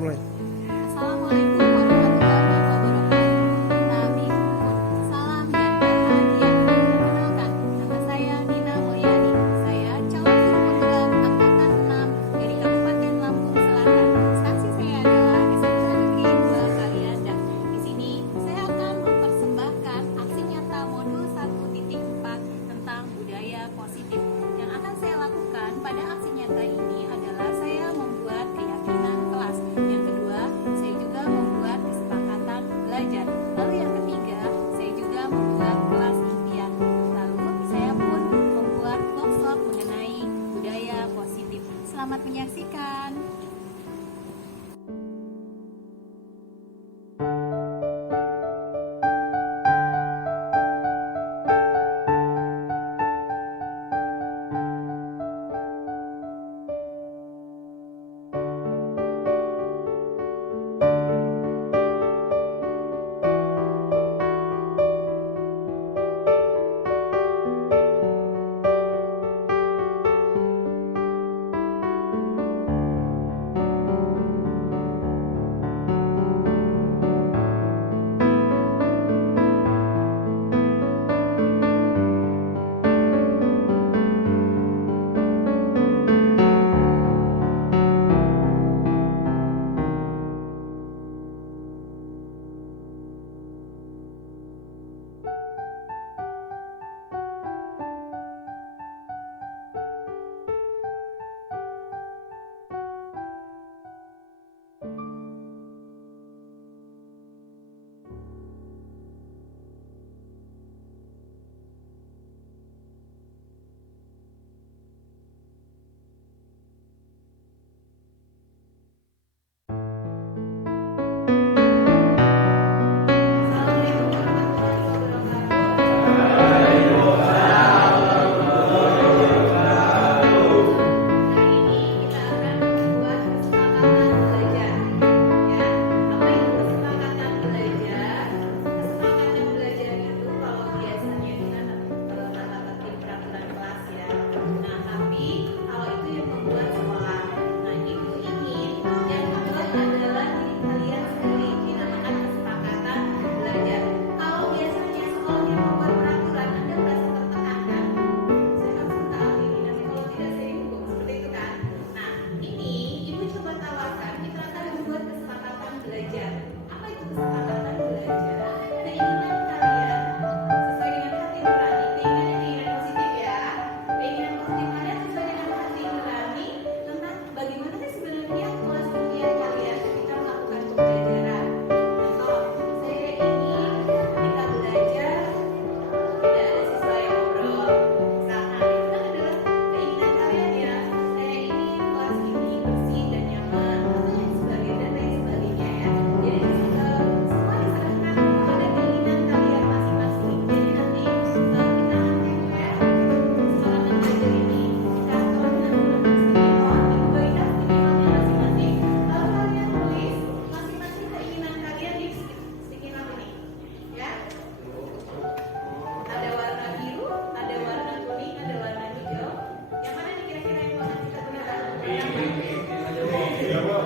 mulai. Assalamualaikum warahmatullahi wabarakatuh. Nabi salam dan bahagia. Perkenalkan, nama saya Nina Mulyani. Saya calon guru penggerak angkatan 6 dari Kabupaten Lampung Selatan. Instansi saya adalah SMK Negeri 2 Kalianda. Di sini saya akan mempersembahkan aksi nyata modul 1.4 tentang budaya positif. Yang akan saya lakukan pada aksi nyata ini adalah saya membuat keyakinan kelas. Yang kedua, saya juga membuat kesepakatan belajar. Lalu yang ketiga, saya juga membuat kelas impian. Lalu saya pun membuat workshop mengenai budaya positif. Selamat menyaksikan.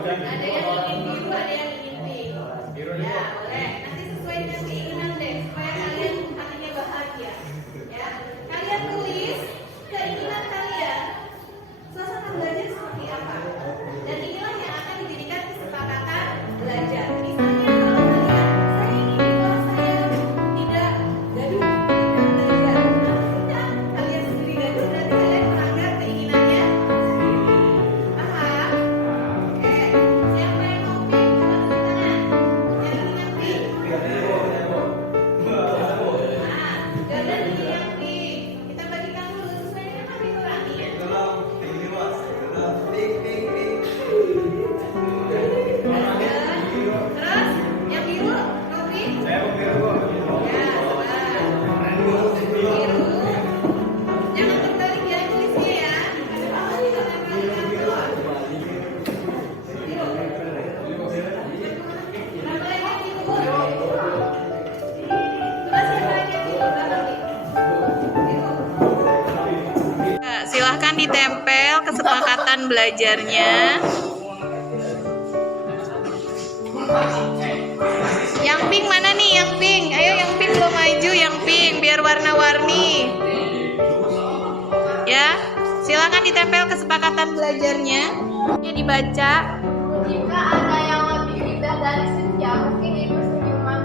Ada yang ingin biru, ada yang ingin pink. Ya, boleh. Nanti sesuai dengan keinginan deh, supaya kalian hatinya bahagia. Ya, kalian tulis keinginan kalian. Suasana belajar seperti apa? Dan inilah yang akan dijadikan kesepakatan belajar. Misalnya kalau kalian, saya ingin di kelas saya tidak gaduh ketika belajar. Nah, sudah kalian sendiri gaduh, berarti kalian melanggar keinginannya sendiri. Paham? Oke, siapa yang mau pink? Coba tunjuk tangan. Yang inginkan pink. Nah, Jordan pilih yang pink. Kita bagikan dulu sesuai dengan hati nurani. Terus, yang biru, mau pink? Ya, coba. Biru. Jangan terbalik ya tulisnya ya. Jangan terbalik. Biru. Berapa lagi yang biru? Coba siapa lagi yang biru? Berapa nih? Biru. Silahkan ditempel kesepakatan belajarnya. berwarna-warni. Ya, silakan ditempel kesepakatan belajarnya. Ini dibaca. Jika ada yang lebih indah dari senja, mungkin itu senyuman.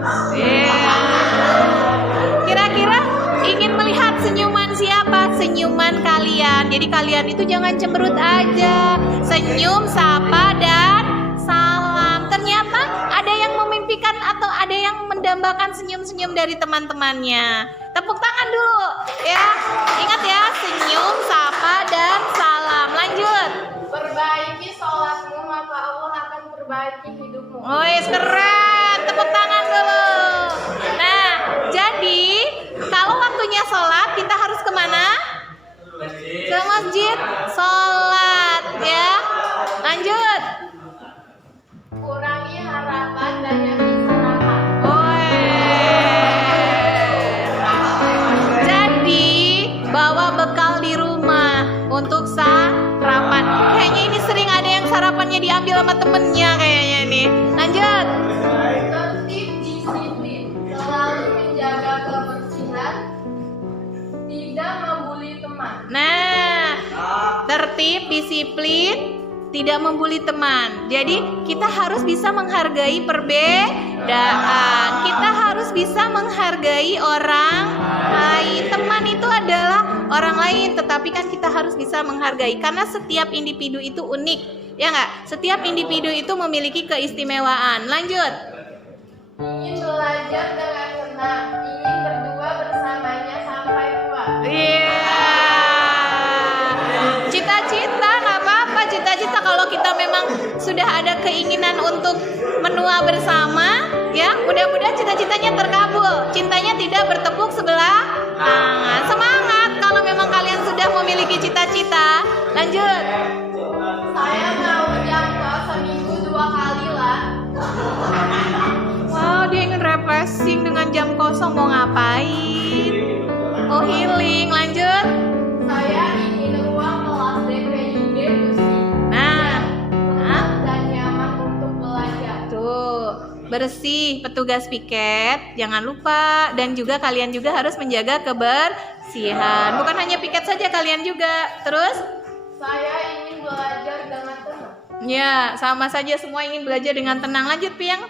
Kira-kira ingin melihat senyuman siapa? Senyuman kalian. Jadi kalian itu jangan cemberut aja. Senyum, sapa, dan salam. Ternyata ada yang memimpikan atau ada yang mendambakan senyum-senyum dari teman-temannya. Tepuk tangan dulu ya. Ingat ya, senyum, sapa, dan salam. Lanjut. Perbaiki sholatmu, maka Allah akan perbaiki hidupmu. Oh, keren. Tepuk tangan dulu. Nah, jadi kalau waktunya sholat kita harus kemana? Ke masjid sholat ya. Lanjut. Kurangi harapan dan yang disarapan. Jadi bawa bekal di rumah untuk sarapan. Kayaknya ini sering ada yang sarapannya diambil sama temennya kayaknya ini. Lanjut. Tertib disiplin, selalu menjaga kebersihan, tidak membuli teman. Nah, tertib, disiplin, tidak membuli teman. Jadi kita harus bisa menghargai perbedaan. Kita harus bisa menghargai orang lain. Teman itu adalah orang lain, tetapi kan kita harus bisa menghargai karena setiap individu itu unik, ya nggak? Setiap individu itu memiliki keistimewaan. Lanjut. Ingin belajar dengan tenang, ingin berdua bersamanya sampai tua. Cita-cita nggak apa-apa. Cita-cita kalau kita memang sudah ada keinginan untuk menua bersama, ya mudah-mudahan cita-citanya terkabul. Cintanya tidak bertepuk sebelah tangan. Semangat kalau memang kalian sudah memiliki cita-cita. Lanjut. Saya mau jangka seminggu 2 kali lah. Wow, dia ingin refreshing dengan jam kosong. Mau ngapain? Oh, healing. Lanjut. Saya ingin ruang kelas DPID bersih. Nah, Dan nyaman untuk belajar. tuh, bersih, petugas piket, jangan lupa. Dan juga kalian juga harus menjaga kebersihan. Bukan hanya piket saja, kalian juga. Terus? Saya ingin belajar dengan tenang. Ya, sama saja semua ingin belajar dengan tenang. Lanjut, Piang.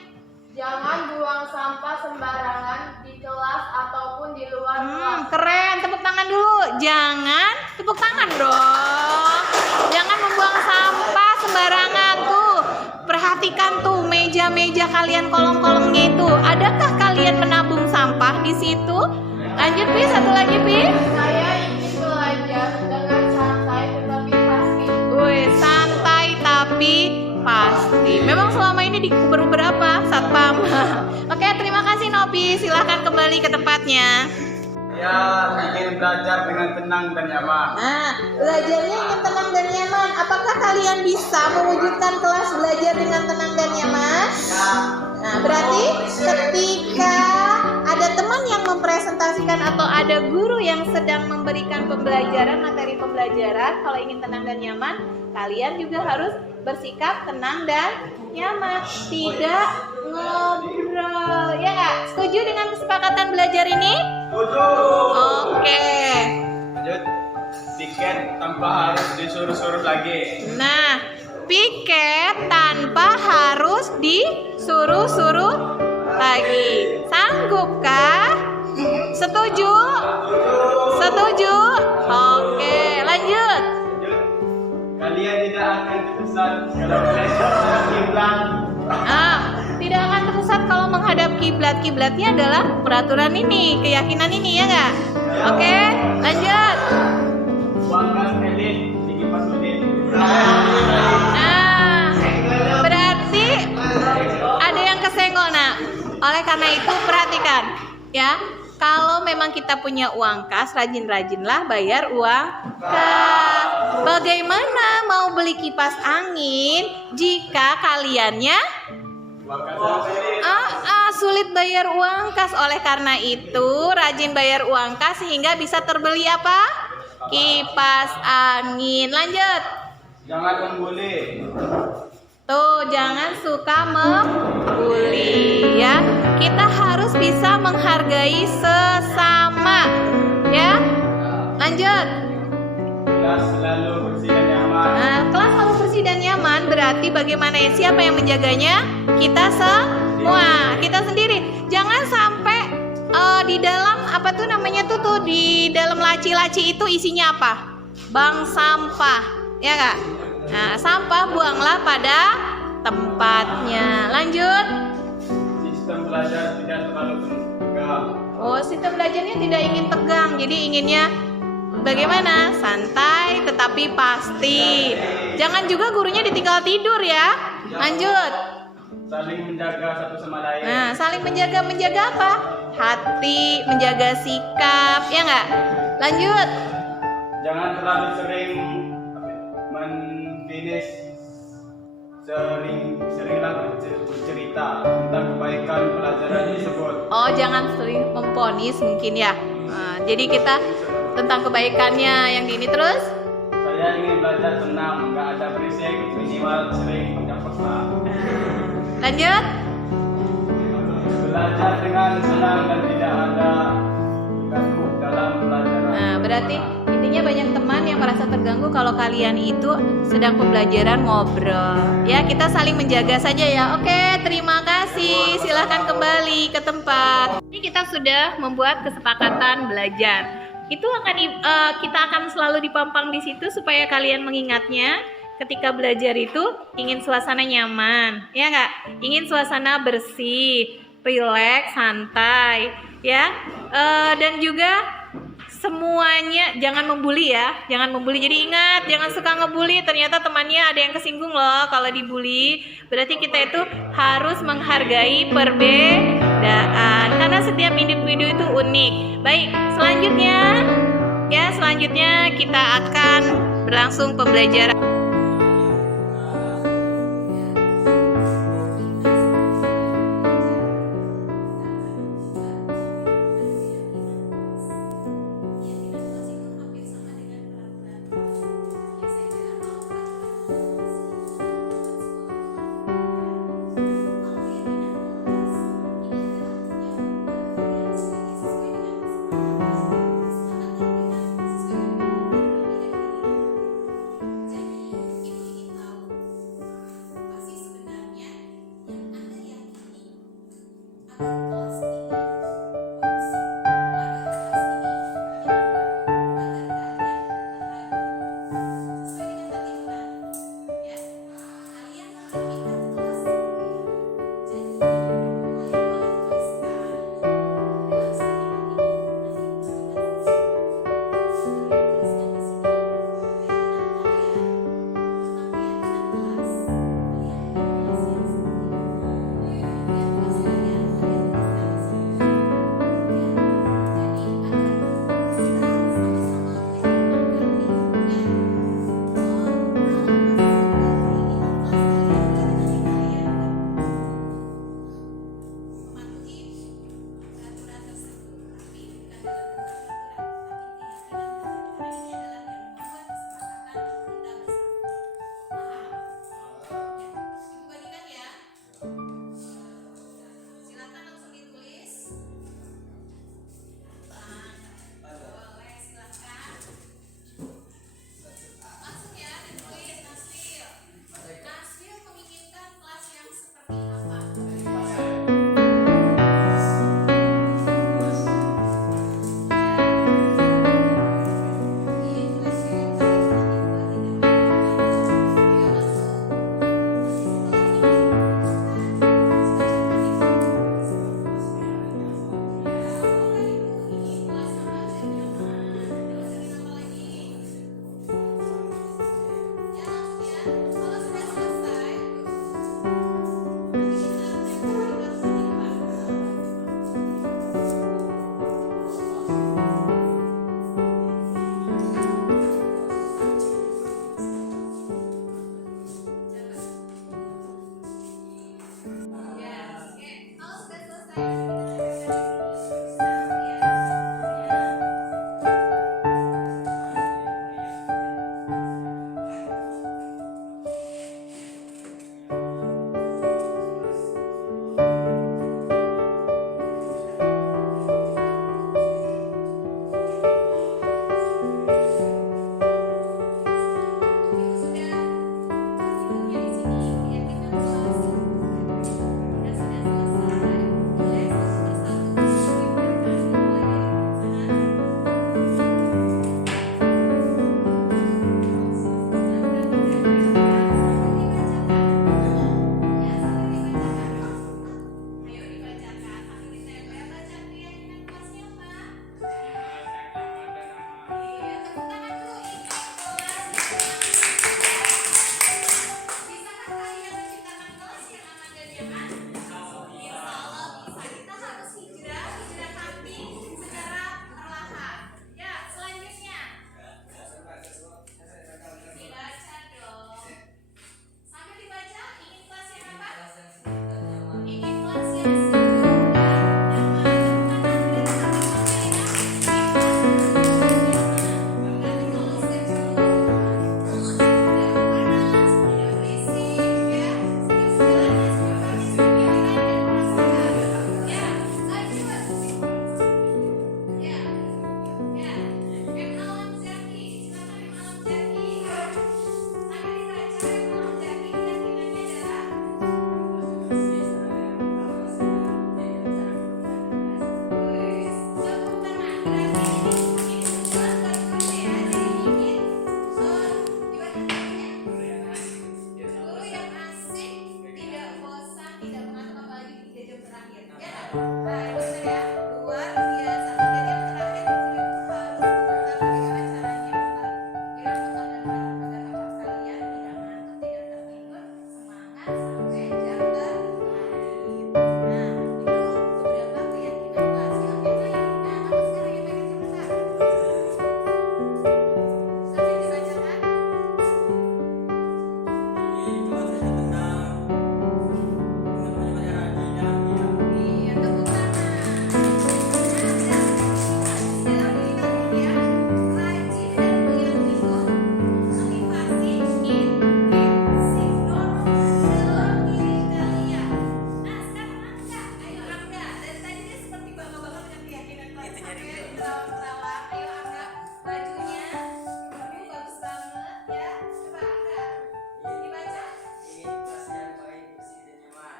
Jangan buang sampah sembarangan di kelas ataupun di luar kelas. Keren, tepuk tangan dulu. Jangan, tepuk tangan dong. Jangan membuang sampah sembarangan tuh. Perhatikan tuh meja-meja kalian, kolong-kolongnya itu. Adakah kalian menabung sampah di situ? Lanjut, Pi. Satu lagi, Pi. Saya ingin belajar dengan santai tetapi pasti. Wih, santai tapi pasti. Memang selama ini di berapa? Satpam. Oke, terima kasih Nopi. Silahkan kembali ke tempatnya. Ya, ingin belajar dengan tenang dan nyaman. Nah, belajarnya ingin tenang dan nyaman. Apakah kalian bisa mewujudkan kelas belajar dengan tenang dan nyaman? Nah, berarti ketika ada teman yang mempresentasikan atau ada guru yang sedang memberikan pembelajaran, materi pembelajaran, kalau ingin tenang dan nyaman, kalian juga harus bersikap tenang dan nyaman, tidak ngobrol. Ya nggak? Setuju dengan kesepakatan belajar ini? Setuju. Oke. Lanjut. Tiket tanpa harus disuruh-suruh lagi. Nah, piket tanpa harus disuruh-suruh lagi. Sanggupkah? Setuju? Setuju? Oke, lanjut. Kalian tidak akan tersesat kalau belajar dalam kiblat. Tidak akan tersesat kalau menghadap kiblat. Kiblatnya adalah peraturan ini, keyakinan ini, ya nggak? Oke, lanjut. Buangkan elit di kipas sulit. Nah, berarti ada yang kesenggol. Nah, oleh karena itu perhatikan, ya. Kalau memang kita punya uang kas, rajin-rajinlah bayar uang kas. Bagaimana mau beli kipas angin jika kaliannya sulit bayar uang kas? Oleh karena itu, rajin bayar uang kas sehingga bisa terbeli apa? Kipas angin. Lanjut. Jangan membuli. Tuh, jangan suka membuli ya. Kita harus bisa menghargai sesama. Lanjut. Kelas selalu bersih dan nyaman. Nah, kelas selalu bersih dan nyaman berarti bagaimana ya? Siapa yang menjaganya? Kita semua, kita sendiri. Jangan sampai di dalam apa tuh namanya tuh di dalam laci-laci itu isinya apa? Bank sampah, ya kak? Nah, sampah buanglah pada tempatnya. Lanjut. Sistem belajar tidak terlalu tegang. Oh, sistem belajarnya tidak ingin tegang, jadi inginnya bagaimana? Santai tetapi pasti. Jangan juga gurunya ditinggal tidur ya. Lanjut. Saling menjaga satu sama lain. Nah, saling menjaga apa? Hati, menjaga sikap, ya nggak? Lanjut. Jangan terlalu sering menfinish. Seringlah bercerita tentang kebaikan pelajaran tersebut. Oh, jangan sering memponis mungkin ya. Nah, jadi kita tentang kebaikannya yang ini terus. Saya ingin belajar tenang, nggak ada berisik, minimal sering baca pesan. Lanjut. Belajar dengan senang dan tidak ada gaduh dalam pelajaran. Nah, berarti intinya banyak teman yang merasa terganggu kalau kalian itu sedang pembelajaran ngobrol. Ya, kita saling menjaga saja ya. Oke, terima kasih. Silahkan kembali ke tempat. Ini kita sudah membuat kesepakatan belajar. Itu akan kita akan selalu dipampang di situ supaya kalian mengingatnya. Ketika belajar itu ingin suasana nyaman, ya nggak? Ingin suasana bersih, rileks, santai, ya. Dan juga semuanya jangan membuli ya, jangan membuli. Jadi ingat, jangan suka ngebully. Ternyata temannya ada yang kesinggung loh kalau dibully. Berarti kita itu harus menghargai perbedaan karena setiap individu itu unik. Baik, selanjutnya kita akan berlangsung pembelajaran.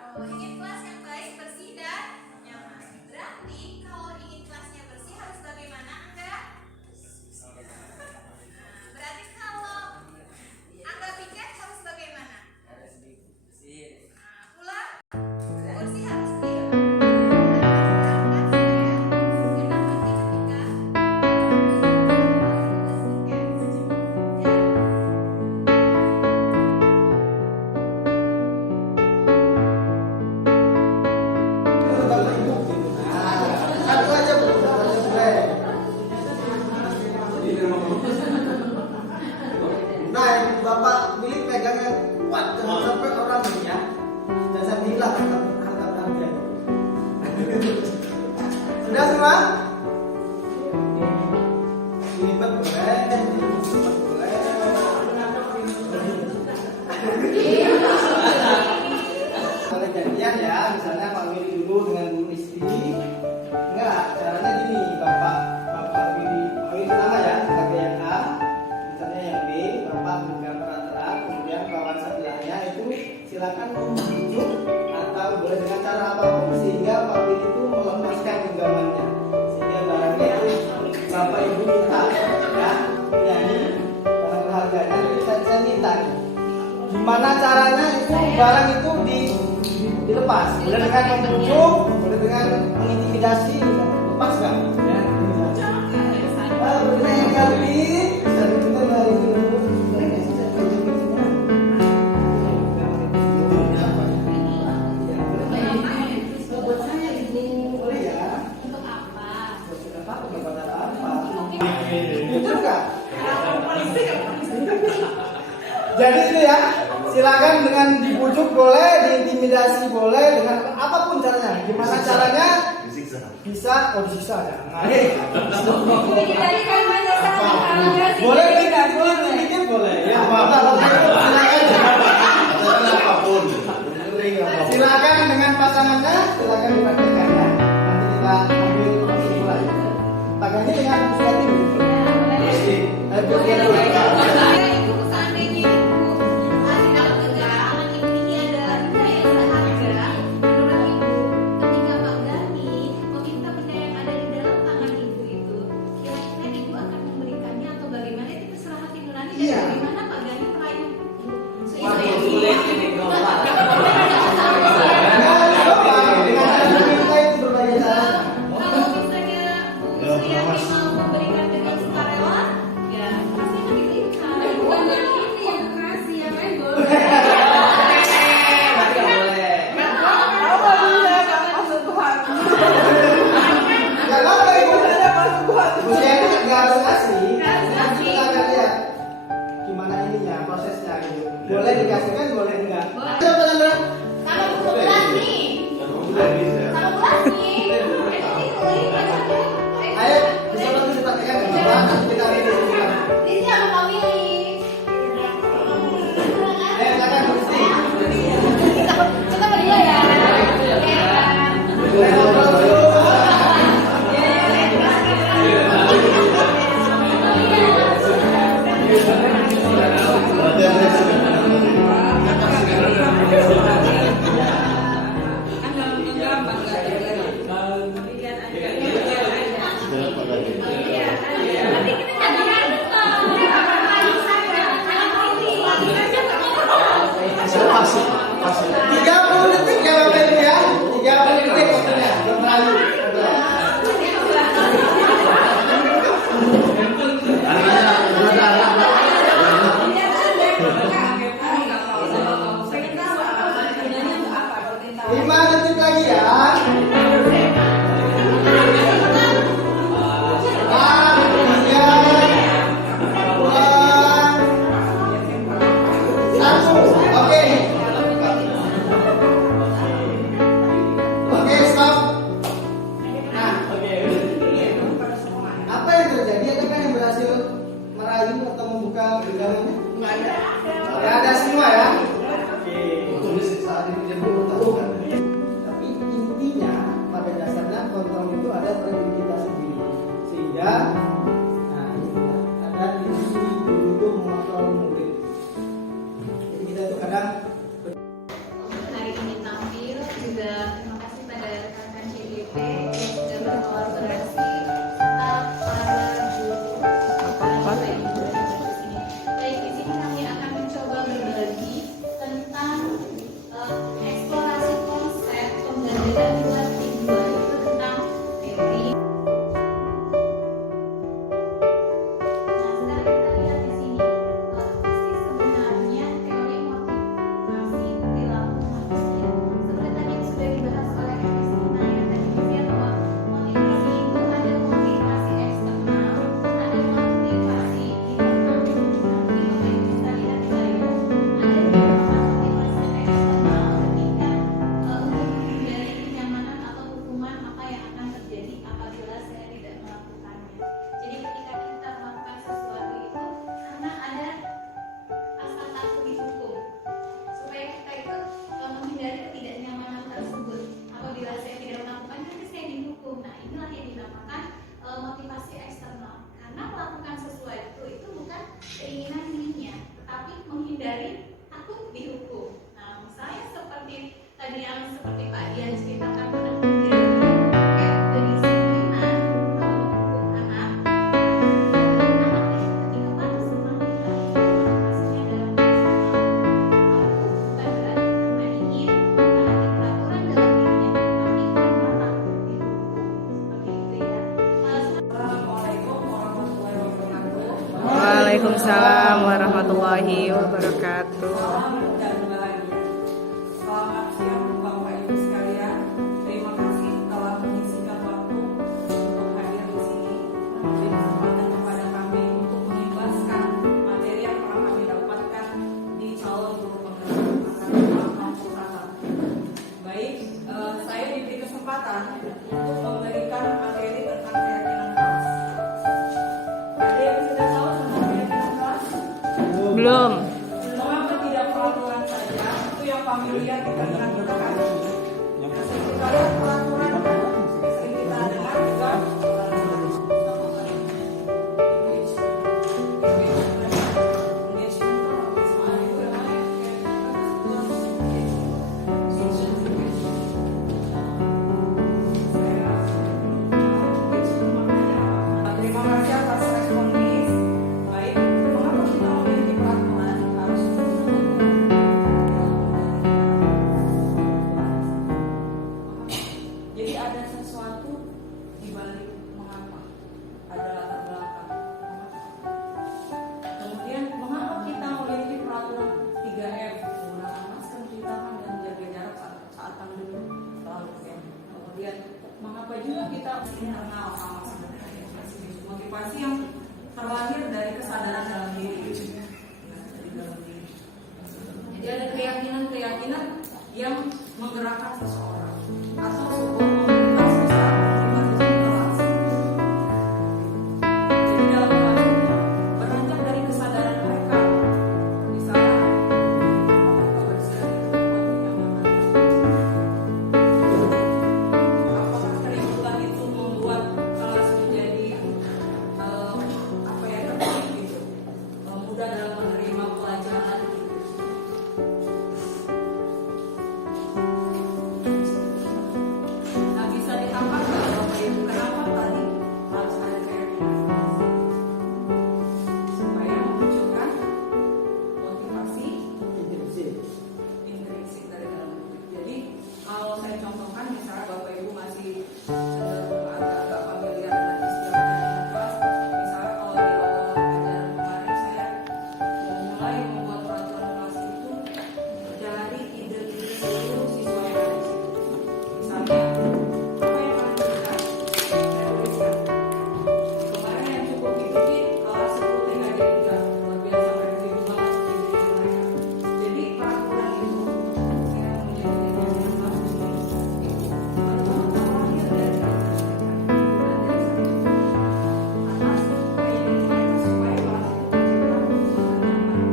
Kalau ingin kelas yang baik, bersih dan nyaman. Berarti kalau ingin kelasnya bersih harus bagaimana, Angga? Berarti kalau Angga piket harus bagaimana? Ulang. Kursi harus Satu aja Bu, satu aja boleh. Nah, yang Bapak pilih pegang yang kuat, jangan sampai orang ini ya. Jangan sampai hilang harta kalian. Sudah semua? Lipat boleh, lipat boleh. Kalau janjian ya, misalnya Pak Willy dulu dengan Bu Istri. Enggak, caranya gini, Bapak pilih Pak Willy pertama ya, sebagai yang A, misalnya yang B, Bapak pegang peran, kemudian kawan sebelahnya itu silakan membujuk atau boleh dengan cara apapun sehingga Pak Willy itu melepaskan genggamannya, sehingga barangnya itu Bapak Ibu minta, ya, nyanyi barang berharganya, saya minta. Gimana caranya itu barang itu dilepas, boleh dengan membujuk, boleh dengan mengintimidasi, lepas kan? Ya, boleh yang kali bisa diputar dari dulu, boleh nggak sih saya tunjukin buat saya ini boleh ya? untuk apa? Buat apa? Buat apa? Itu enggak? Jadi itu ya, silakan dengan dibujuk boleh, diintimidasi boleh, dengan apapun caranya. Gimana caranya? Bisa, disiksa jangan. Boleh tidak, boleh sedikit boleh. Ya, silakan dengan pasangannya, silakan dipraktekkan ya. Nanti kita ambil kesimpulan. Taganya dengan setting. Ibu seandainya ibu di dalam negara ini adalah budaya berharga, menurut ibu ketika Pak Gani meminta benda yang ada di dalam tangan ibu itu, kira-kira ibu akan memberikannya atau bagaimana? Itu terserah hati nurani dan Iya. bagaimana Pak Gani merayu kalau misalnya Bu Suyati mau memberikan dengan sukarela, ya pasti kan itu ibu Bapak dia ceritakan pada kecil terkait kedisiplinan hukum anak. Anak ketika pada sama kita maksudnya dalam aku bukan berarti karena ingin menaati peraturan dalam dirinya, tapi karena takut dihukum seperti itu ya. Assalamualaikum warahmatullahi wabarakatuh. Waalaikumsalam warahmatullahi wabarakatuh. Salam dan bahagia. Selamat siang Bapak Ibu sekalian. Terima kasih telah menyisihkan waktu untuk hadir di sini, memberi kesempatan kepada kami untuk mengimbaskan materi yang telah kami dapatkan di calon guru penggerak mampu kata. Baik, saya diberi kesempatan untuk memberikan materi tentang keyakinan kelas. Ada yang sudah tahu tentang keyakinan kelas? Belum. Mengapa tidak peraturan saja? Itu yang familiar di telinga kita kan? Sering kita lihat peraturan, sering kita dengar juga. Terima kasih atas respon Miss. Baik, mengapa kita memiliki peraturan harus jadi ada sesuatu di balik mengapa, ada latar belakang. Kemudian mengapa kita memiliki peraturan 3M, menggunakan masker, cuci tangan dan jaga jarak saat pandemi lalu ya. Kemudian mengapa juga kita internal sama sebenarnya motivasi yang terlahir dari kesadaran dalam diri. Dari dalam diri. Jadi ada keyakinan-keyakinan yang menggerakkan seseorang atau sebuah komunitas besar berbasis kelas. Jadi dalam hal ini beranjak dari kesadaran mereka, misalnya mereka bersedia membuat kenyamanan. Apakah keributan itu membuat kelas menjadi terbaik gitu, mudah dalam menerima pelajaran gitu. Nah, bisa ditambah nggak Bapak Ibu kenapa tadi harus ada keyakinan supaya memunculkan motivasi intrinsik dari dalam diri. Jadi kalau saya contohkan misalnya Bapak Ibu masih cenderung agak-agak familiar dengan istilah keyakinan kelas. Misalnya kalau di awal ajaran kemarin saya mulai membuat peraturan kelas itu dari ide-ide seluruh siswa yang ada di situ. Misalnya apa yang kalian berikan? Saya tuliskan. Kemarin yang cukup dikit kelas 10 TKJ 3 luar biasa review banget ide-ide mereka. Jadi peraturan itu saya menjadi keyakinan kelas ini. Peraturan terlahir dari atas keyakinan mereka supaya kelas itu tercipta nyaman.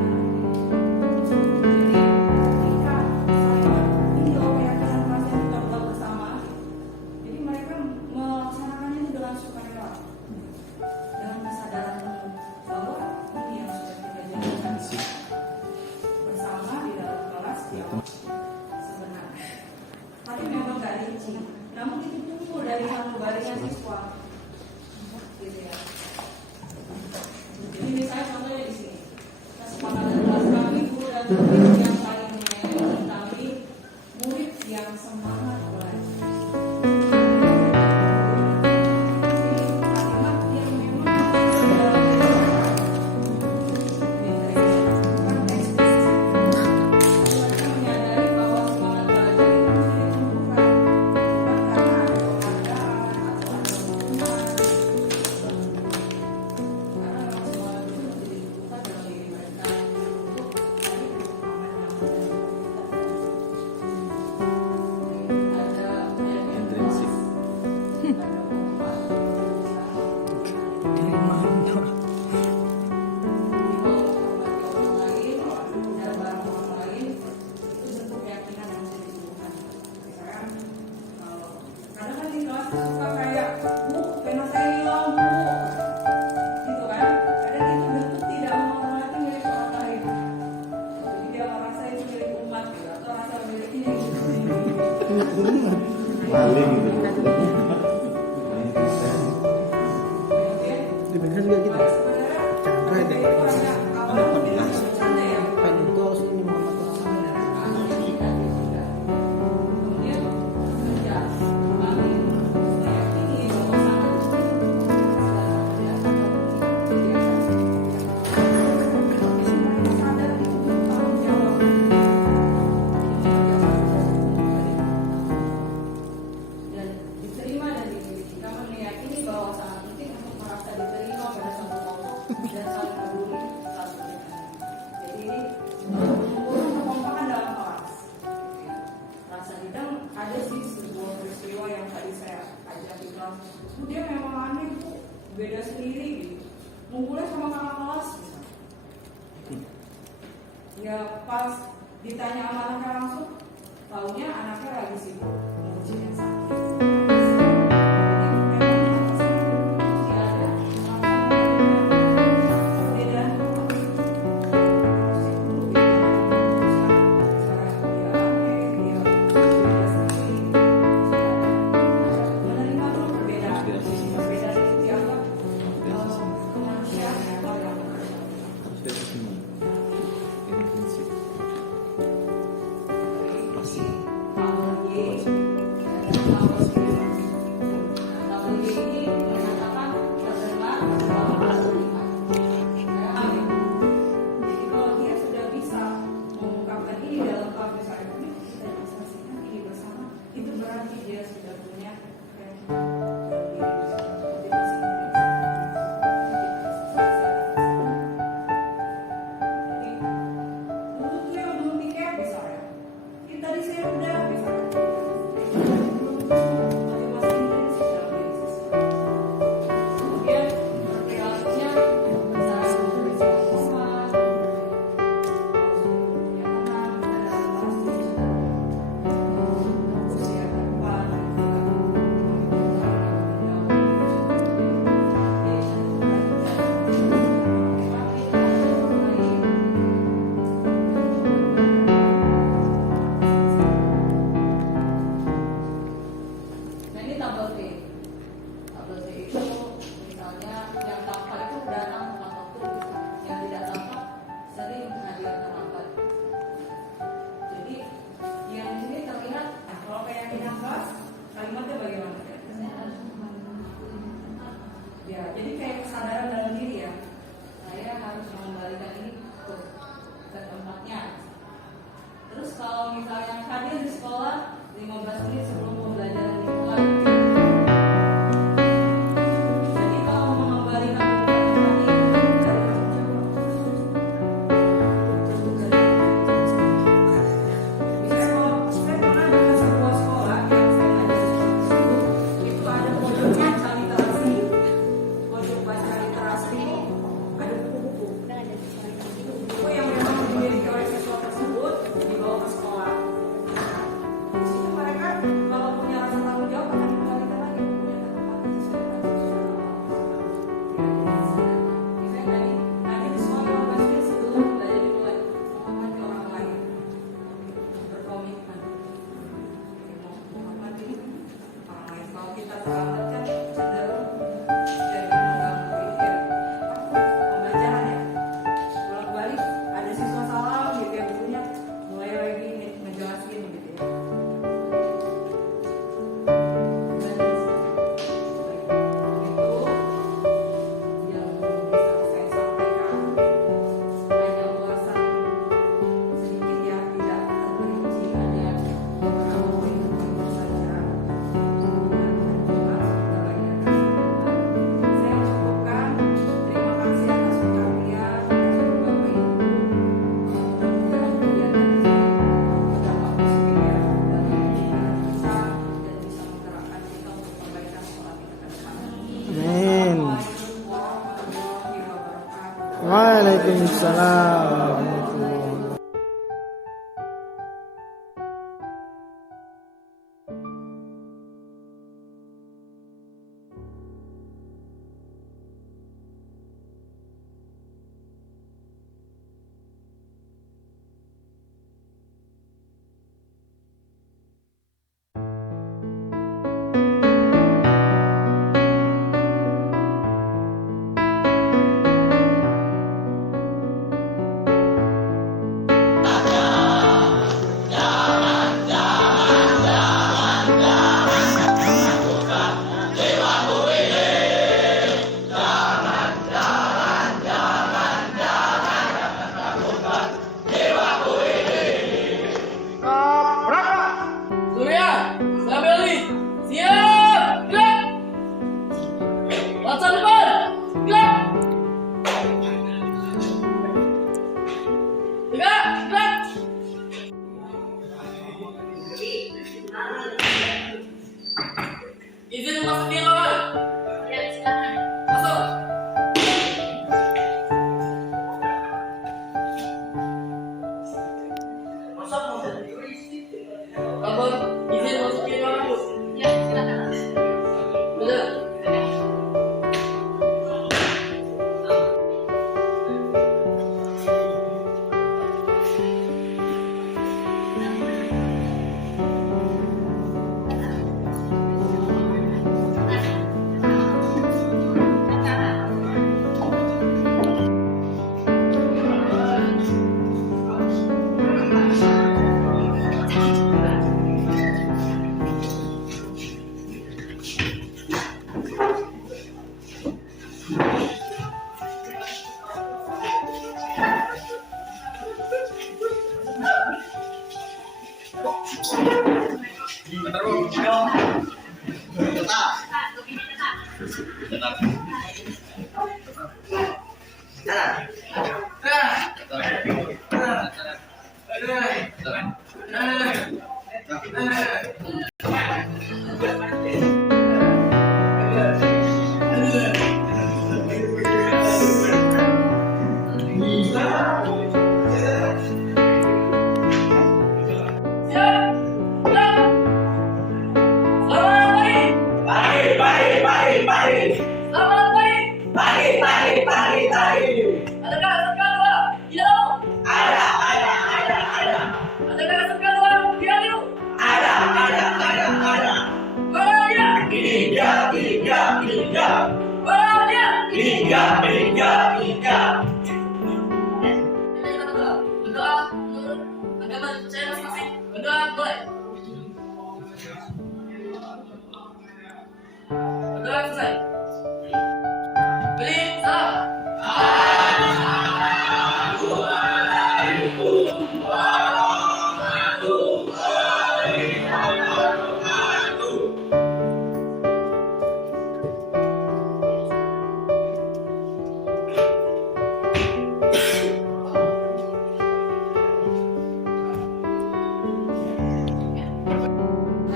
Jadi ketika saya tinjau keyakinan kelas yang kita buat bersama, jadi mereka melaksanakannya itu dengan sukarela, dengan kesadaran penuh bahwa ini yang sudah kita jadikan bersama di dalam kelas di awal sebenarnya. Tapi memang gak rinci, namun itu tumbuh dari satu barisnya siswa, gitu ya. Jadi misalnya contohnya di sini, kesepakatan kelas kami guru dan murid yang saling menyayangi kami, murid yang semangat belajar. Ini kalimat yang memang bukan eksplisit. Mereka menyadari bahwa semangat belajar itu mesti ditumbuhkan, bukan karena ada penghargaan atau ada hukuman. Karena memang semangat itu mesti ditumbuhkan. Maling gitu. Dibeneran juga gitu. Chandra ada yang anak 14. Kan itu harus ini Muhammad Kemudian kerja kami meyakini bahwa sangat sadar itu tanggung jawab dan diterima dan dimiliki. Kami meyakini bahwa sangat penting untuk merasa diterima pada suatu kelompok dan saling peduli satu dengan lain. Jadi ini mengumpulkan kekompakan dalam kelas. Ya. Rasa dendam ada sih sebuah peristiwa yang tadi saya ajak di kelas. Dia memang aneh tuh, beda sendiri gitu. Ngumpulnya sama kakak kelas. Misalnya. Ya pas ditanya sama anaknya langsung, taunya anaknya lagi sibuk ngurusin yang sakit. Nah ini tabel T. Tabel T itu misalnya yang tampak itu datang tepat waktu, yang tidak tampak sering hadir terlambat. Jadi yang di sini terlihat, nah, kalau kayak yang kelas, kalimatnya bagaimana? Ya, jadi kayak kesadaran dalam diri ya. Saya harus mengembalikan ini ke tempatnya. Terus kalau misalnya hadir di sekolah 15 menit sebelum pembelajaran dimulai. Jadi kalau mengembalikan ke tempat itu dari misalnya kalau saya pernah dengan sebuah sekolah yang saya ngajar itu ada pojok baca literasi, pojok baca literasi ada buku-buku. Buku yang memang dimiliki oleh siswa tersebut dibawa ke sekolah. Di situ mereka kalau punya rasa tanggung jawab akan kembalikan lagi bukunya ke tempat sesuai dengan misalnya tadi di sekolah 15 menit sebelum belajar dimulai menghormati orang lain, berkomitmen menghormati orang lain. Kalau kita terlambat kan cenderung jadi mengganggu ya pembelajaran ya. Bolak-balik ada siswa salah gitu ya bukunya mulai lagi ngejelasin gitu ya. Dan itu yang bisa saya sampaikan hanya ulasan sedikit ya, tidak terperinci, hanya beberapa poin-poin saja. Saya cukupkan. Terima kasih atas perhatian dari Bapak Ibu. Mudah-mudahan kegiatan ini berdampak positif ya bagi kita dan bisa menggerakkan kita untuk perbaikan sekolah kita ke depan. Amin. Assalamualaikum warahmatullahi wabarakatuh. Waalaikumsalam. Izin masuk di ruangan. Ya, silakan. Masuk. Kabar, izin masuk di ruangan, Bu. Ya, silakan. Benar.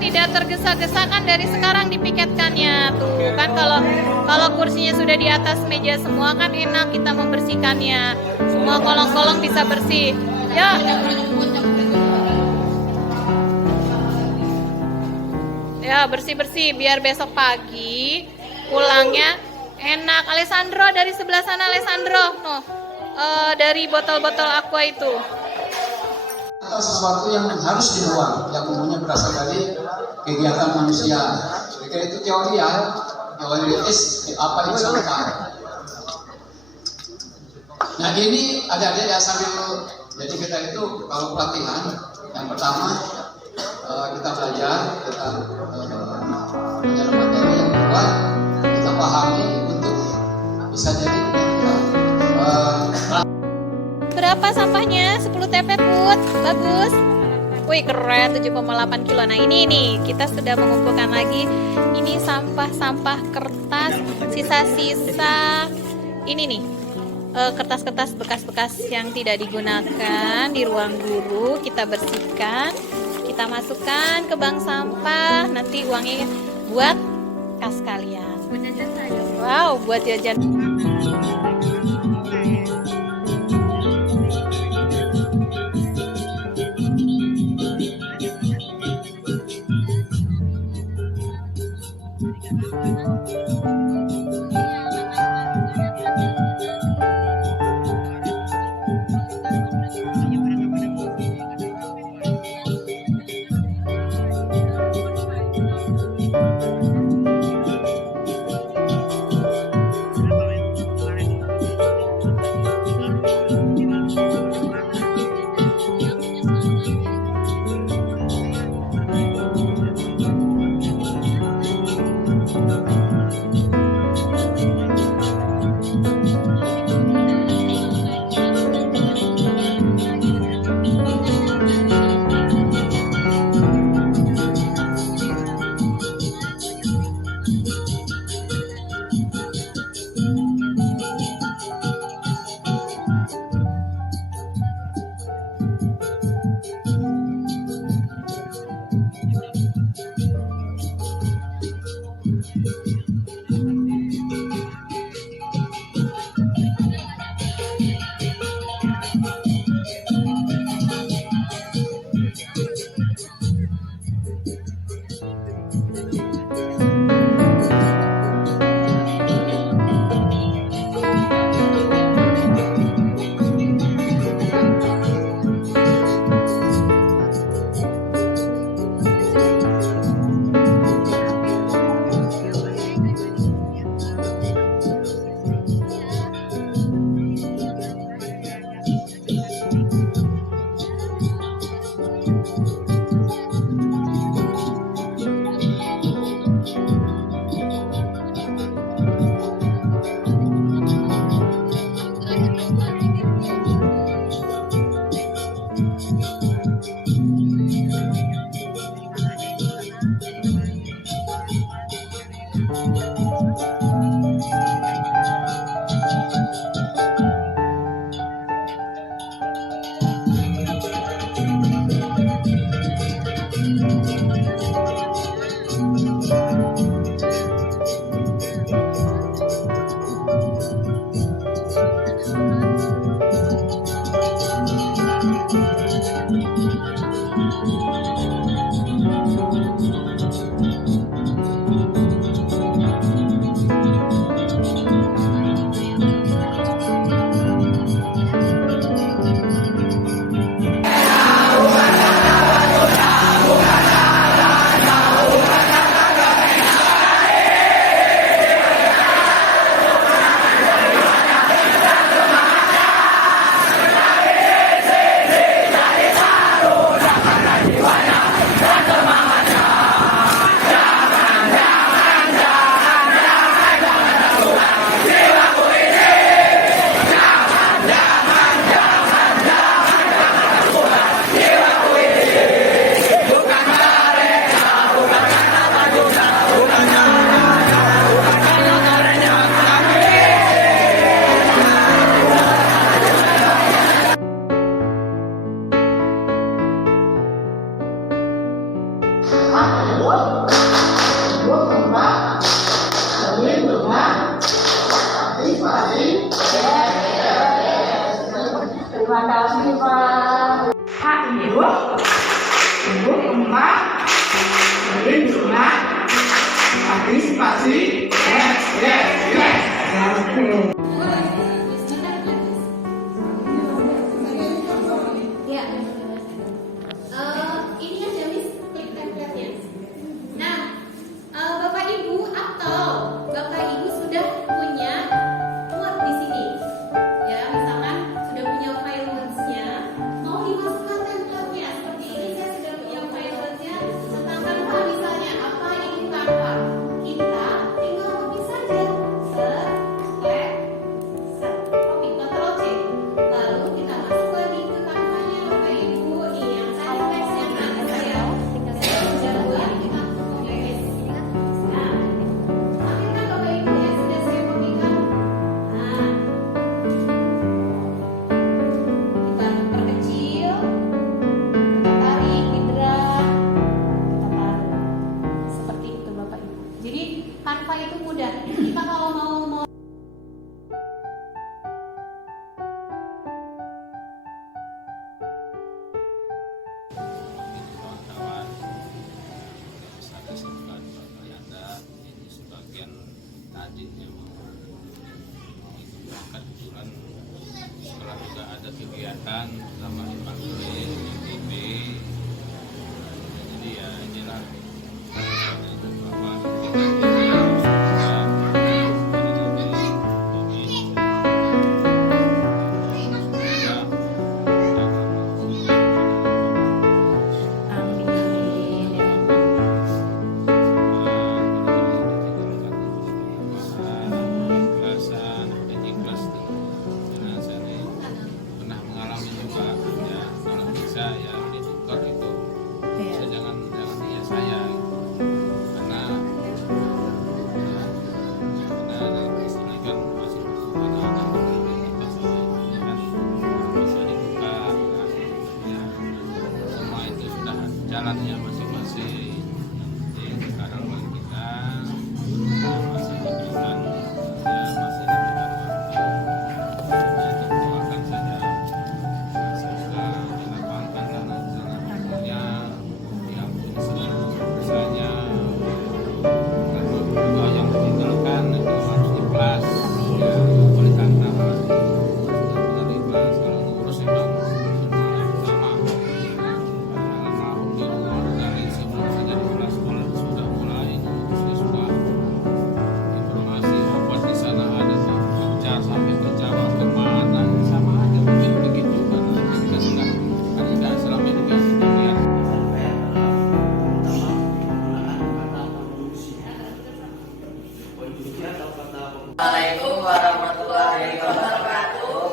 Tidak tergesa-gesa kan dari sekarang dipiketkannya tuh kan, kalau kursinya sudah di atas meja semua kan enak kita membersihkannya, semua kolong-kolong bisa bersih ya. Ya, bersih-bersih biar besok pagi pulangnya enak. Alessandro dari sebelah sana, Alessandro no, dari botol-botol aqua itu. Atau sesuatu yang harus dibuang, yang umumnya berasal dari kegiatan manusia. Jadi itu teori ya, teoritis apa itu sampah. Nah ini ada-ada ya sambil, jadi kita itu kalau pelatihan, yang pertama kita belajar, kita belajar materi, yang kedua kita pahami untuk bisa jadi kita Berapa sampahnya? 10 TP Put. Bagus. Wih keren, 7,8 kilo. Nah ini nih, kita sudah mengumpulkan lagi. Ini sampah-sampah kertas, sisa-sisa. Ini nih, kertas-kertas bekas-bekas yang tidak digunakan di ruang guru. Kita bersihkan, kita masukkan ke bank sampah. Nanti uangnya buat kas kalian. Wow, buat jajan. Terima kasih Pak. Hak ibu, emak, lingkungan, partisipasi, Ya, ini ada list template-nya. Nah, Bapak Ibu atau Bapak Ibu sudah punya Word di sini, ya misalkan sudah punya file Word-nya, mau dimasukkan template-nya seperti ini. Saya sudah punya file Word-nya tentang Canva misalnya, apa itu Canva? Kita tinggal copy saja, copy Ctrl C, lalu kita masuk lagi ke Canva-nya Bapak Ibu. Nih yang tadi teksnya ada saya sudah buat, kita copy paste. Nah, ambilkan Bapak Ibu yang sudah saya copy-kan. Nah, kita perkecil, kita tarik di drag, kita taruh seperti itu Bapak Ibu. Jadi Canva itu mudah. Kita kalau mau kawan-kawan, saya sampaikan Bapak Yanda ini sebagian tajinnya itu berangkat kebetulan setelah juga ada kegiatan sama Pak Gede, IPB, jadi ya inilah bahwa pernah mengalami juga ya kalau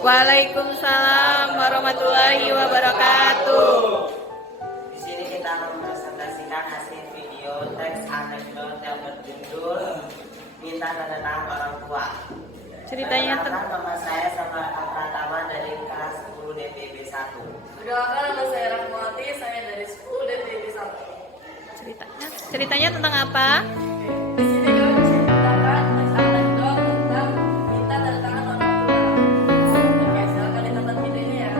Waalaikumsalam warahmatullahi wabarakatuh. Di sini kita akan mempresentasikan hasil video teks anekdot yang berjudul Minta Tanda Tangan Orang Tua. Ceritanya Perkenalkan, nama saya sama Pratama dari kelas 10 DPB 1. Perkenalkan, nama saya Rahmawati, saya dari 10 DPB 1. ceritanya tentang apa? Di sini kami menceritakan teks anekdot tentang minta tanda tangan orang tua. Oke, silakan ditonton videonya ya.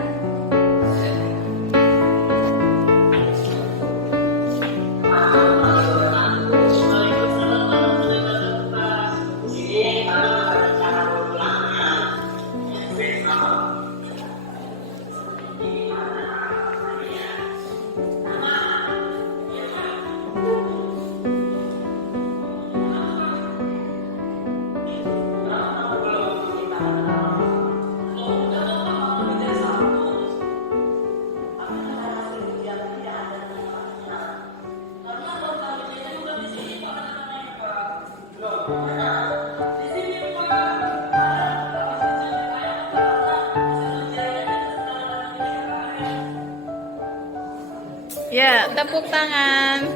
Ya, tepuk tangan.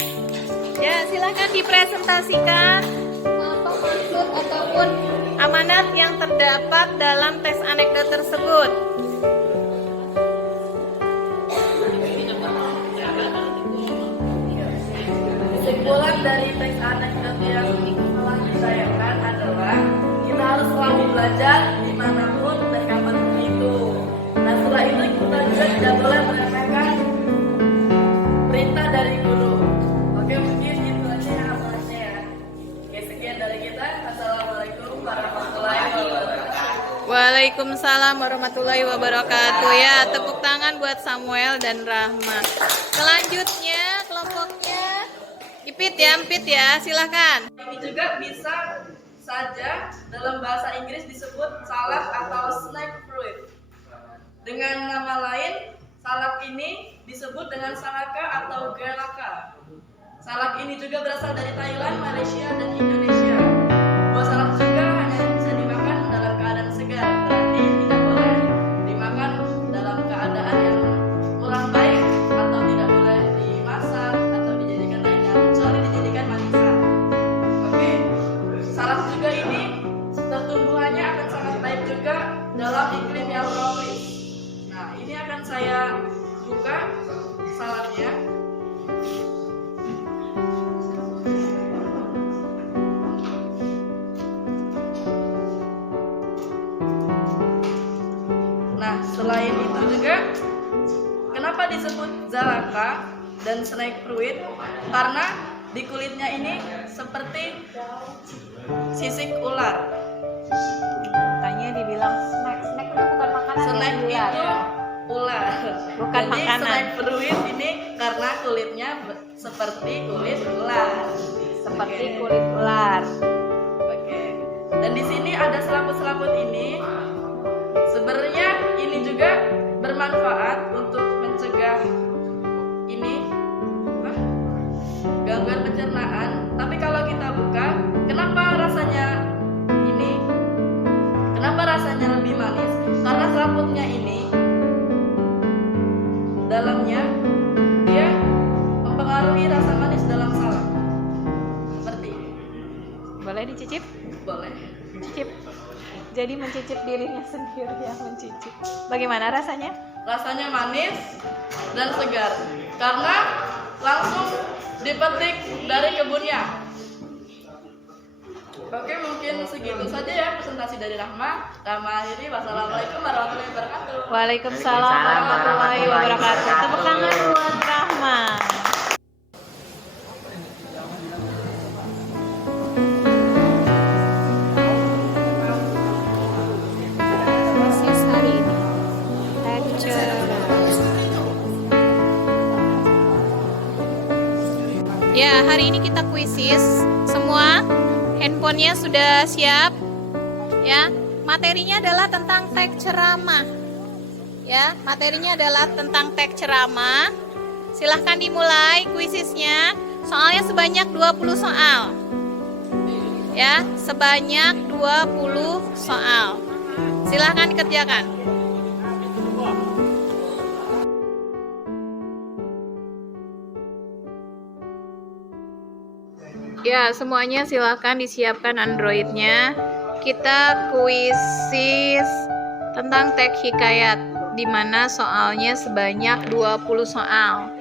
Ya, silakan dipresentasikan apa maksud ataupun amanat yang terdapat dalam teks anekdot tersebut. Kesimpulan dari teks anekdot yang telah ditayangkan adalah kita harus selalu belajar dimanapun dan kapanpun itu. Nah, setelah itu kita juga tidak boleh meremehkan perintah dari guru. Oke, mungkin itu aja yang amanatnya ya. Oke, sekian dari kita. Assalamualaikum warahmatullahi wabarakatuh. Waalaikumsalam warahmatullahi wabarakatuh. Ya, tepuk tangan buat Samuel dan Rahma. Selanjutnya kelompoknya Ipit ya, silahkan. Ini juga bisa saja dalam bahasa Inggris disebut salak atau snack fruit. Dengan nama lain, salak ini disebut dengan salaka atau gelaka. Salak ini juga berasal dari Thailand, Malaysia, dan Indonesia. Buah salak juga hanya bisa dimakan dalam keadaan segar, berarti tidak boleh dimakan dalam keadaan yang kurang baik atau tidak boleh dimasak atau dijadikan lainnya, kecuali dijadikan manisan. Oke, salak juga ini pertumbuhannya akan sangat baik juga dalam iklim yang tropis. Nah, ini akan saya buka salaknya. Nah, selain itu juga, kenapa disebut zalaka dan snake fruit? Karena di kulitnya ini seperti sisik ular. Tanya dibilang snack itu bukan makanan. Snack itu ular. Bukan jadi makanan. Snack fruit ini karena kulitnya seperti kulit ular. Seperti Oke. kulit ular. Oke. Dan di sini ada selaput-selaput ini. Sebenarnya ini juga bermanfaat untuk mencegah ini gangguan pencernaan. Tapi kalau kita buka, kenapa rasanya lebih manis? Karena selaputnya ini dalamnya dia mempengaruhi rasa manis dalam salak. Seperti ini. Boleh dicicip? Boleh. Cicip. Jadi mencicip dirinya sendiri yang mencicip. Bagaimana rasanya? Rasanya manis dan segar karena langsung dipetik dari kebunnya. Oke, mungkin segitu saja ya presentasi dari Rahma. Akhiri, wassalamualaikum warahmatullahi wabarakatuh. Waalaikumsalam warahmatullahi wabarakatuh. Tepuk tangan buat Rahma. Kuisis hari ini. Ya, hari ini kita kuisis. Semua handphonenya sudah siap. Ya, materinya adalah tentang teks ceramah. Ya, materinya adalah tentang teks ceramah. Silahkan dimulai kuisisnya. Soalnya sebanyak 20 soal. Ya, sebanyak 20 soal. Silahkan dikerjakan. Ya, semuanya silahkan disiapkan Androidnya. Kita kuisis tentang teks hikayat, di mana soalnya sebanyak 20 soal.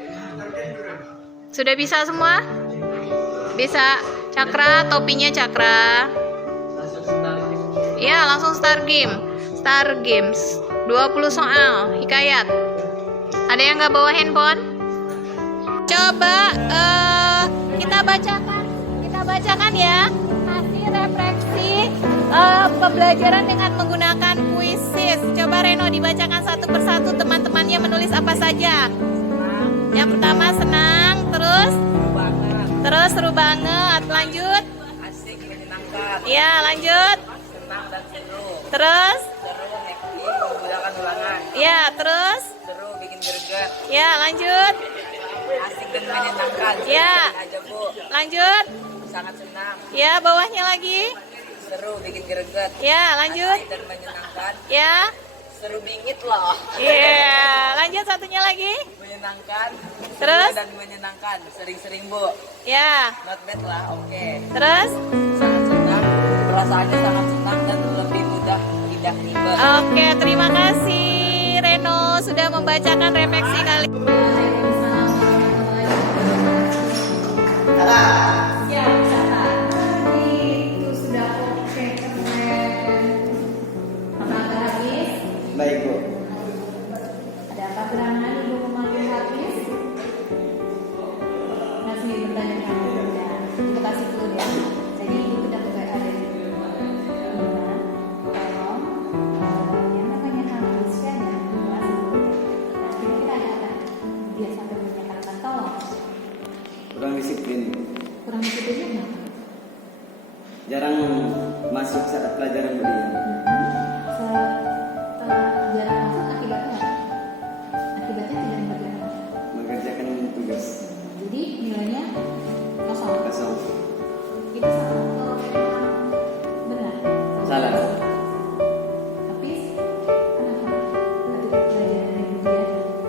Sudah bisa semua? Bisa. Cakra, topinya Cakra. Ya, langsung start game. Start games. 20 soal hikayat. Ada yang nggak bawa handphone? Coba kita bacakan ya hasil refleksi pembelajaran dengan menggunakan kuisis. Coba Reno dibacakan satu persatu, teman-temannya menulis apa saja. Yang pertama senang, terus seru banget, lanjut. Asik, menyenangkan, Ya, lanjut. senang dan seru. Terus, Seru, happy, menggunakan ulangan. ya, terus, Seru, bikin greget. ya, lanjut, Asik dan menyenangkan. Ya. Sering aja Bu. lanjut, Sangat senang. ya, bawahnya lagi, Seru, bikin greget. ya, lanjut, Asik dan menyenangkan. ya, Seru bingit loh. ya, lanjut satunya lagi, Menyenangkan. Terus? Seru dan menyenangkan. Sering-sering Bu. ya, Not bad lah, oke. terus, Sangat senang. Perasaannya sangat senang dan lebih mudah tidak ribet. oke, terima kasih Reno sudah membacakan refleksi kali. Siap, Kakak. Itu sudah oke, keren. Tenaga habis. Baik Bu. Ada apa gerangan Ibu memanggil habis? Masih bertanya kamu ya. Ibu kasih dulu ya. Jadi Ibu sudah ada di rumah. Tolong yang namanya habis ya dan masih dulu. Kira-kira ada apa? Dia sampai menyatakan tolong. Kurang disiplin. Kurang disiplinnya kenapa? Jarang masuk saat pelajaran beliau. Setelah jarang masuk akibatnya apa? Akibatnya tidak mengerjakan apa? Mengerjakan tugas. Jadi nilainya kosong. Kosong. Itu salah atau memang benar? Salah. Tapi kenapa ketika pelajaran ibu dia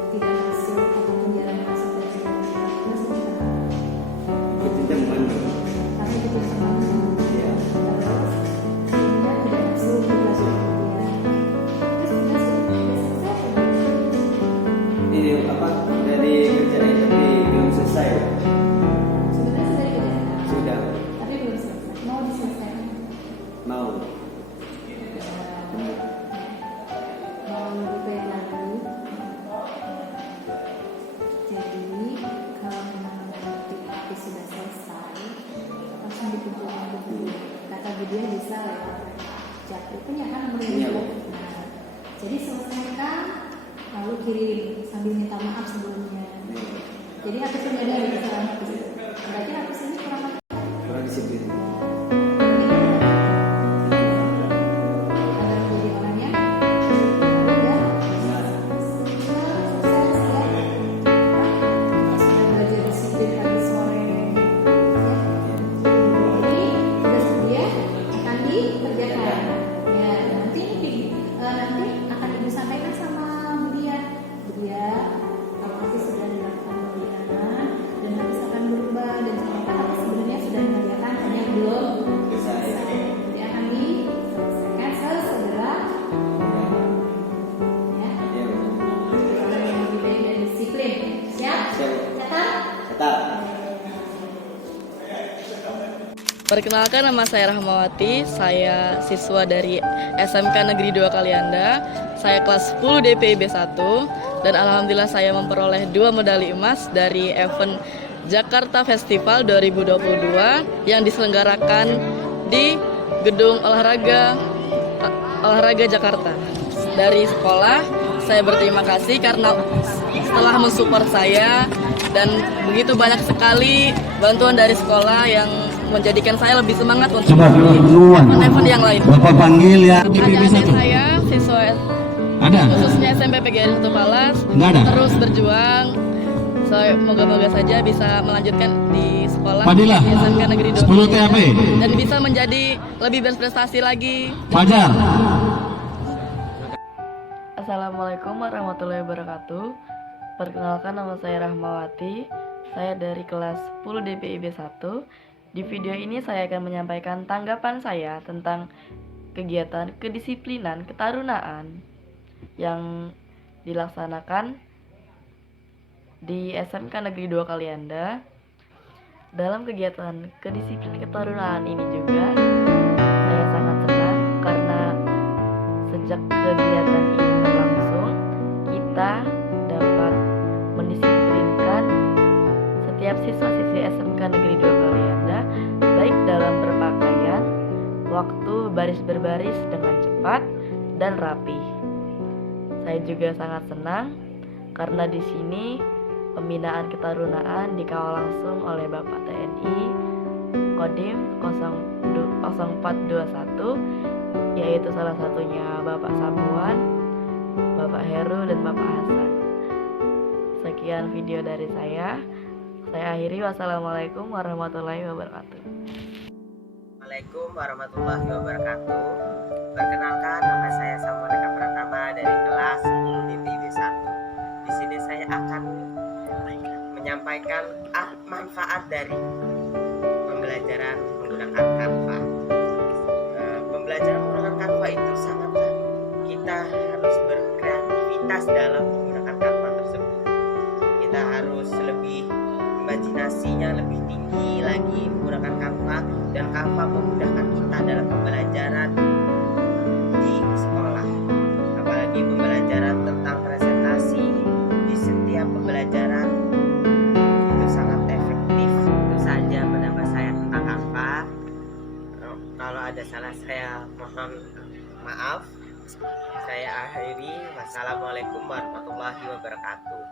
tidak masuk atau jarang masuk pelajaran terus kenapa? Ikutin teman. Kami itu teman Iya. terus sehingga tidak masuk di kelas dia. Terus tugas sudah selesai belum? Ini apa dari kerjaan tapi belum selesai. Sebenarnya sudah dikerjakan, Sudah tapi belum selesai. Mau diselesaikan? mau. Mau lebih lagi. Jadi kalau memang nanti tapi sudah selesai, langsung dikumpulkan ke Bu. Kata Bu dia bisa lewat jatuh punya kan nomor Punya, Bu. Nah, jadi selesaikan lalu kirim sambil minta maaf sebelumnya. Jadi habis ini ada kesalahan habis. Berarti habis ini kurang apa? Kurang disiplin. Agar menjadi orangnya ya Nah, sukses ya. Sudah belajar disiplin pagi sore. Ya. Jadi tugas dia akan dikerjakan. Ya nanti akan ibu sampaikan sama Bu Dia. Bu Dia, kalau nanti sudah dilakukan pembelajaran dan habis akan berubah dan ternyata habis sebenarnya sudah dikerjakan hanya belum selesai. Jadi akan diselesaikan sesegera ya. iya Bu. Orang yang lebih baik dan disiplin. Siap? Siap. Catat? Ketat. Perkenalkan, nama saya Rahmawati, saya siswa dari SMK Negeri 2 Kalianda. Saya kelas 10 DPIB 1 dan alhamdulillah saya memperoleh 2 medali emas dari event Jakarta Festival 2022 yang diselenggarakan di Gedung Olahraga Jakarta. Dari sekolah, saya berterima kasih karena setelah mensupport saya dan begitu banyak sekali bantuan dari sekolah yang menjadikan saya lebih semangat untuk event yang lain. Bapak panggil ya Adik-adik saya, siswa Ada? khususnya SMP PGRI 1 Palas, Nggak ada? terus berjuang. Moga-moga saja bisa melanjutkan di sekolah Fadilah, di SMK Negeri 2 10 TAP. dan bisa menjadi lebih berprestasi lagi. Fajar. Assalamualaikum warahmatullahi wabarakatuh. Perkenalkan, nama saya Rahmawati. Saya dari kelas 10 DPIB 1 Di video ini saya akan menyampaikan tanggapan saya tentang kegiatan kedisiplinan ketarunaan yang dilaksanakan di SMK Negeri 2 Kalianda. Dalam kegiatan kedisiplinan ketarunaan ini juga saya sangat senang karena sejak kegiatan ini berlangsung kita dapat mendisiplinkan setiap siswa-siswi SMK Negeri 2 Kalianda baik dalam berpakaian, waktu baris berbaris dengan cepat dan rapi. Saya juga sangat senang karena di sini pembinaan ketarunaan dikawal langsung oleh Bapak TNI Kodim 0421, yaitu salah satunya Bapak Sabuan, Bapak Heru, dan Bapak Hasan. Sekian video dari saya akhiri. Wassalamualaikum warahmatullahi wabarakatuh. Assalamualaikum warahmatullahi wabarakatuh. Perkenalkan, nama saya Samuel Eka Pratama dari kelas 10 DPIB 1. Di sini saya akan menyampaikan manfaat dari pembelajaran menggunakan Canva. Pembelajaran menggunakan Canva itu sangatlah kita harus berkreativitas dalam menggunakan Canva tersebut. Kita harus lebih imajinasinya lebih tinggi lagi menggunakan Canva, dan Canva memudahkan kita dalam pembelajaran di sekolah, apalagi pembelajaran tentang presentasi. Di setiap pembelajaran itu sangat efektif. Itu saja pendapat saya tentang Canva. Kalau ada salah saya mohon maaf. Saya akhiri. Wassalamualaikum warahmatullahi wabarakatuh.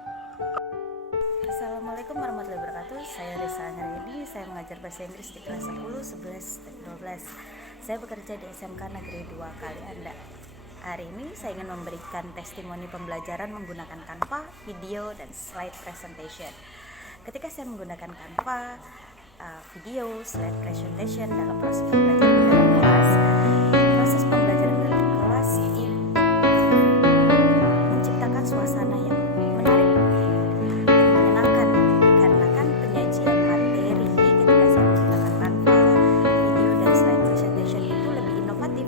Assalamualaikum warahmatullahi wabarakatuh. Saya Risa Angredi. Saya mengajar bahasa Inggris di kelas 10, 11, dan 12. Saya bekerja di SMK Negeri 2 Kalianda. Hari ini saya ingin memberikan testimoni pembelajaran menggunakan Canva, video, dan slide presentation. Ketika saya menggunakan Canva, video, slide presentation dalam proses pembelajaran dalam kelas, proses pembelajaran dalam kelas itu menciptakan suasana yang menarik dan menyenangkan, dikarenakan penyajian materi ketika saya menggunakan Canva, video, dan slide presentation itu lebih inovatif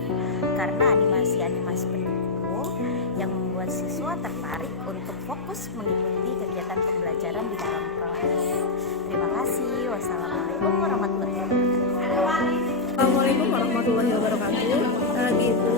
karena animasi-animasi pendukung yang membuat siswa tertarik untuk fokus mengikuti kegiatan pembelajaran di dalam kelas. Terima kasih. Wassalamualaikum warahmatullahi wabarakatuh. Assalamualaikum warahmatullahi wabarakatuh. Lagi itu,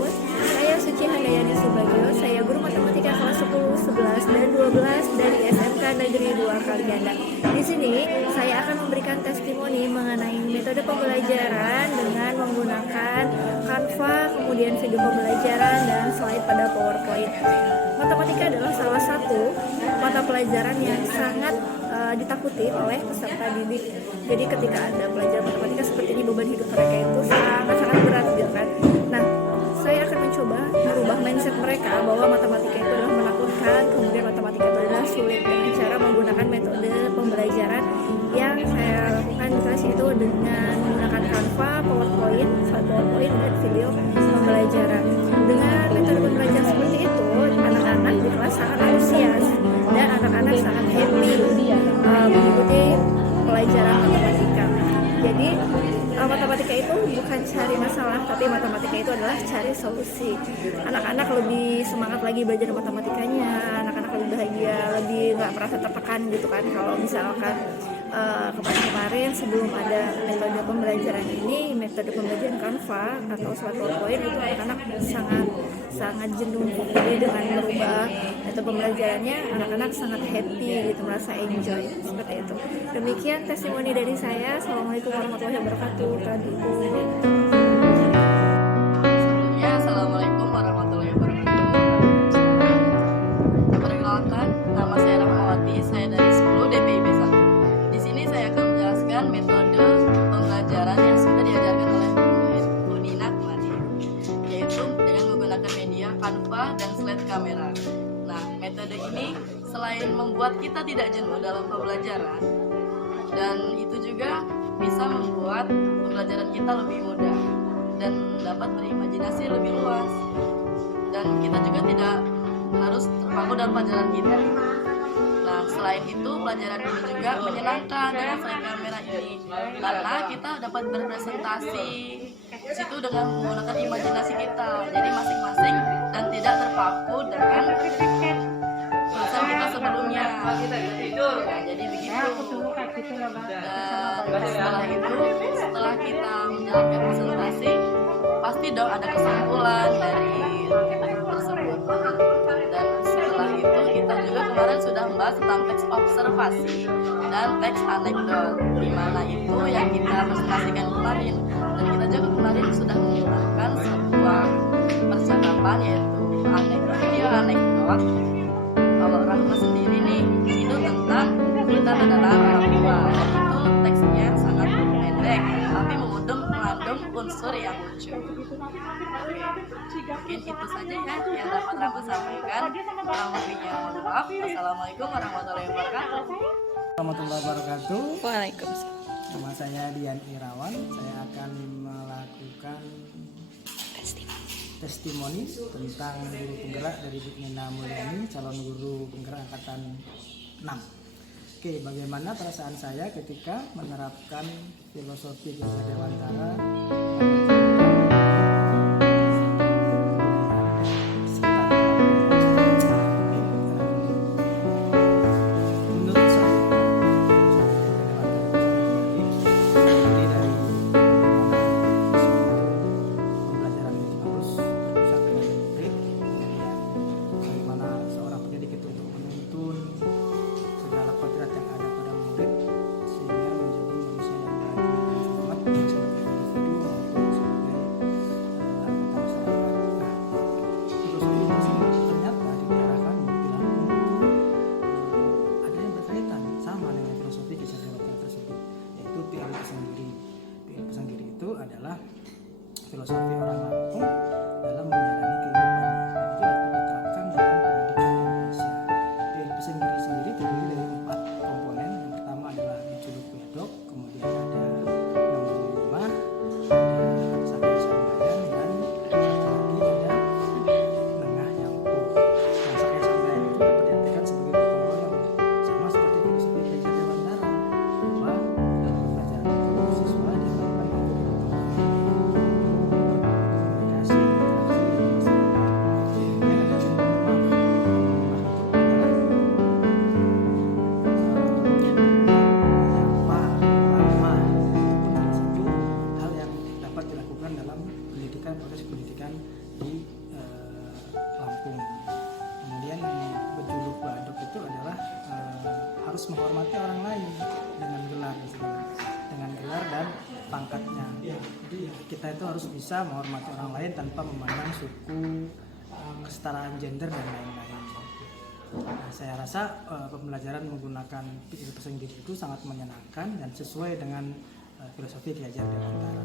saya Suci Handayani Subagio. Saya guru matematika kelas 10, 11, dan 12 dari SMK Negeri 2 Kalianda. Di sini saya akan memberikan testimoni mengenai metode pembelajaran dengan menggunakan Canva, kemudian video pembelajaran dan slide pada PowerPoint. Matematika adalah salah satu mata pelajaran yang sangat ditakuti oleh peserta didik. Jadi ketika ada pelajaran matematika seperti ini, beban hidup mereka itu sangat berat gitu kan. Nah, saya akan mencoba merubah mindset mereka bahwa matematika itu adalah menakutkan, kemudian matematika itu adalah sulit, dengan cara menggunakan metode pembelajaran yang saya lakukan di kelas itu dengan menggunakan Canva, PowerPoint, slide PowerPoint, dan video pembelajaran. Dengan metode pembelajaran seperti itu, anak-anak di kelas sangat antusias dan anak-anak sangat happy mengikuti pelajaran matematika. Jadi matematika itu bukan cari masalah, tapi matematika itu adalah cari solusi. Anak-anak lebih semangat lagi belajar matematikanya, anak-anak lebih bahagia, lebih nggak merasa tertekan gitu kan. Kalau misalkan kemarin sebelum ada metode pembelajaran ini, metode pembelajaran Canva atau slide PowerPoint, itu anak-anak sangat jenuh. Jadi dengan merubah metode pembelajarannya, anak-anak sangat happy gitu, merasa enjoy seperti itu. Demikian testimoni dari saya. Assalamualaikum warahmatullahi wabarakatuh. Sebelumnya, Assalamualaikum warahmatullahi wabarakatuh. Perkenalkan, nama saya Rahmawati. Saya dari 10 DPIB 1. Di sini saya akan menjelaskan metode pembelajaran yang sudah diajarkan oleh Bu Nina kemarin, yaitu dengan menggunakan media Canva dan slide kamera. Nah, metode ini selain membuat kita tidak jenuh dalam pembelajaran, dan itu juga bisa membuat pembelajaran kita lebih mudah dan dapat berimajinasi lebih luas, dan kita juga tidak harus terpaku dalam pelajaran kita. Nah, selain itu pelajaran ini juga menyenangkan dengan seragam merah ini karena kita dapat berpresentasi di situ dengan menggunakan imajinasi kita, jadi masing-masing dan tidak terpaku dengan jurusan kita sebelumnya. Nah, jadi begitu. Dan setelah kita menjalankan presentasi, pasti dong ada kesimpulan dari tersebut. Dan setelah itu kita juga kemarin sudah membahas tentang teks observasi dan teks anekdot, di mana itu yang kita presentasikan kemarin. Dan kita juga kemarin sudah menggunakan sebuah percakapan yaitu video anekdot. Kalau orang tua sendiri nih itu tentang kita adalah orang tua, dan itu teksnya sangat pendek tapi mengandung unsur yang lucu. Mungkin itu saja ya yang dapat aku sampaikan. Kurang lebihnya mohon maaf. Assalamualaikum warahmatullahi wabarakatuh. Warahmatullahi wabarakatuh. Waalaikumsalam. Nama saya Dian Irawan. Saya akan melakukan testimoni tentang guru penggerak dari Bu Nina Mulyani, calon guru penggerak angkatan 6. Oke, bagaimana perasaan saya ketika menerapkan filosofi Gajah Dewantara adalah filosofi orang Lampung dalam menjalani kehidupannya, dan itu dapat diterapkan dalam pendidikan di Indonesia. PIL Pesanggiri sendiri terdiri dari 4 komponen. Yang pertama adalah Biculuk Wedok, kemudian ada Nembung Rumah, ada Sakit Sambayan, dan satu lagi ada Nengah Nyampu. Nah, Sakit Sambayan itu dapat diartikan sebagai komponen yang sama seperti filosofi Gajah Dewantara, bahwa dalam pelajaran itu siswa diharapkan proses pendidikan di Lampung. Kemudian berjuluk Badok itu adalah harus menghormati orang lain dengan gelar dan pangkatnya. Jadi kita itu harus bisa menghormati orang lain tanpa memandang suku, kesetaraan gender dan lain-lain. Nah, saya rasa pembelajaran menggunakan PIL Pesanggiri itu sangat menyenangkan dan sesuai dengan filosofi Gajah Dewantara.